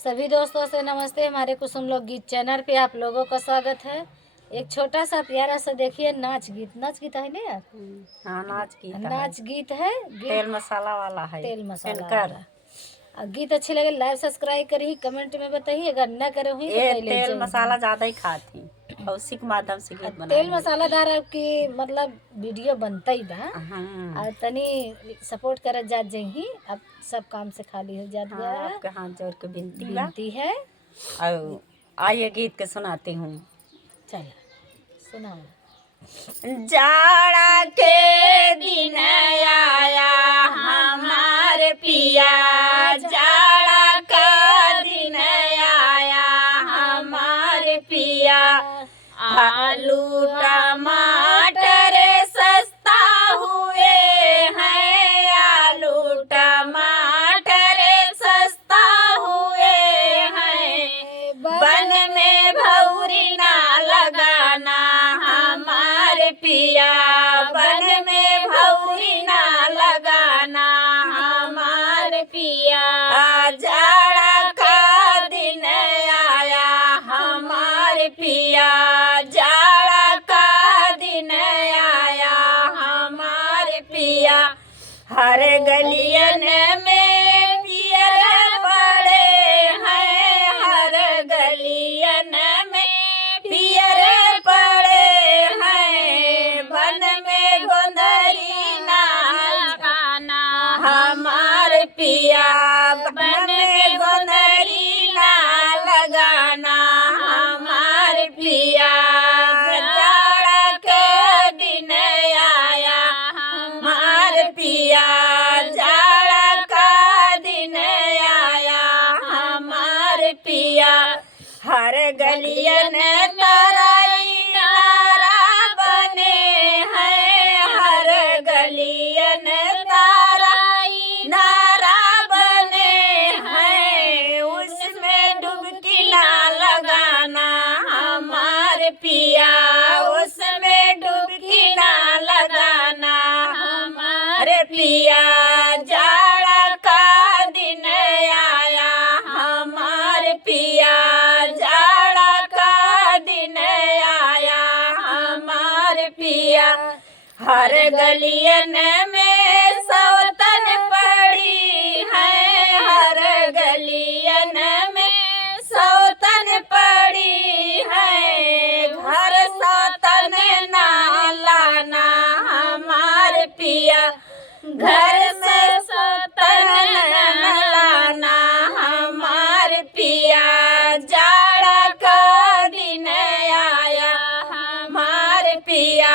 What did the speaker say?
सभी दोस्तों से नमस्ते। हमारे कुसुम लोक गीत चैनल पे आप लोगों का स्वागत है। एक छोटा सा प्यारा सा देखिए नाच गीत है ना यार। हाँ, नाच गीत है। तेल मसाला वाला है। तेल मसाला वाला। और गीत अच्छे लगे लाइक सब्सक्राइब करिए, कमेंट में बताइए। अगर न करे हुई ये तेल मसाला ज्यादा ही खाती और उसी के माध्यम से गीत बनाए। तेल मसालादार आपकी मतलब वीडियो बनता ही बा। और तनी सपोर्ट कर जात जही। अब सब काम से खाली हो जात गया। आपके हाथ जोड़ के विनती है। और आइए गीत के सुनाती हूँ। चल सुना। जाड़ा के दिन आया हमारे पिया, जाड़ा का दिन आया हमारे पिया। आलू टमाटर सस्ता हुए हैं, आलू टमाटर सस्ता हुए हैं। बन में भौरी ना लगाना हमारे पिया, बन में भौरी ना लगाना हमारे पिया। जाड़ा का दिन आया हमारे पिया, जाड़ा का दिन आया हमारे पिया। हर गलियन में पियर पड़े हैं, हर गलियन में पियर पड़े हैं। बन में गोंदरी ना लगाना हमारे पिया, बन में गोंदरी ना लगाना हमारे पिया। जाड़ा के दिन आया हमारे पिया, जाड़ा का दिन आया हमारे पिया। हर गलियन तराई नारा बने हैं, हर गलियन तराई नारा बने हैं। उसमें डुबकी ना लगाना हमारे पिया, उसमें डुबकी ना लगाना हमारे पिया। जाड़ा का दिन आया हमारे पिया, जाड़ा का दिन आया हमारे पिया। हर गलियन में सौतन पड़ी है, हर गलियन में सौतन पड़ी है। घर सौतन ना लाना हमारे पिया, घर से सौतन न लाना हमारे पिया। जाड़ा का दिन आया हमारे पिया,